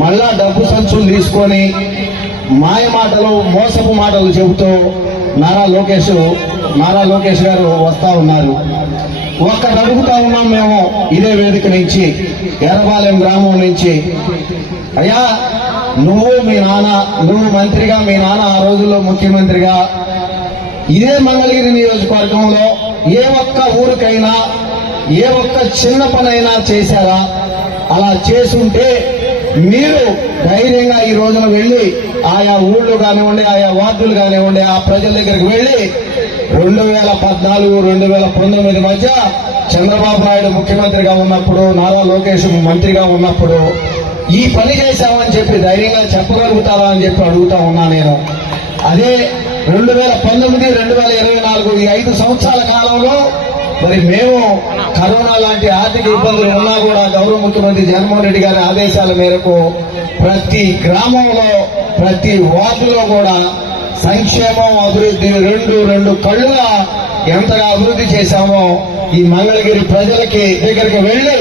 మళ్ళా డబ్బు సంచులు తీసుకొని మాయ మాటలు మోసపు మాటలు చెబుతూ నారా లోకేష్ గారు వస్తా ఉన్నారు. ఒక్కటి అడుగుతా ఉన్నాం మేము ఇదే వేదిక నుంచి, ఎర్రపాలెం గ్రామం నుంచి, అయ్యా నువ్వు మంత్రిగా, మీ నాన్న ఆ రోజుల్లో ముఖ్యమంత్రిగా ఇదే మంగళగిరి నియోజకవర్గంలో ఏ ఒక్క ఊరికైనా ఏ ఒక్క చిన్న పనైనా చేశారా? అలా చేసుంటే మీరు ధైర్యంగా ఈ రోజున వెళ్లి ఆయా ఊళ్ళు కానివ్వండి, ఆయా వార్డులు కానివ్వండి, ఆ ప్రజల దగ్గరికి వెళ్లి 2014-2019 మధ్య చంద్రబాబు నాయుడు ముఖ్యమంత్రిగా ఉన్నప్పుడు, నారా లోకేష్ మంత్రిగా ఉన్నప్పుడు ఈ పని చేశామని చెప్పి ధైర్యంగా చెప్పగలుగుతారా అని చెప్పి అడుగుతా ఉన్నా నేను. అదే 2019-2024 ఈ 5 సంవత్సరాల కాలంలో మరి మేము కరోనా లాంటి ఆర్థిక ఇబ్బందులు ఉన్నా కూడా గౌరవ ముఖ్యమంత్రి జగన్మోహన్ రెడ్డి గారి ఆదేశాల మేరకు ప్రతి గ్రామంలో, ప్రతి వార్డులో కూడా సంక్షేమం, అభివృద్ధి రెండు కళ్ళుగా ఎంతగా అభివృద్ధి చేశామో ఈ మంగళగిరి ప్రజలకి దగ్గరికి వెళ్లి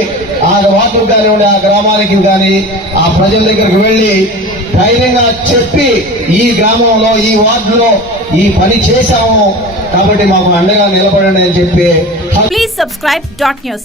ఆ వార్డుకు కానివ్వండి, ఆ గ్రామానికి కానీ ఆ ప్రజల దగ్గరికి వెళ్లి ధైర్యంగా చెప్పి ఈ గ్రామంలో, ఈ వార్డులో ఈ పని చేశాము కాబట్టి మాకు అండగా నిలబడండి అని చెప్పి. Please subscribe .news.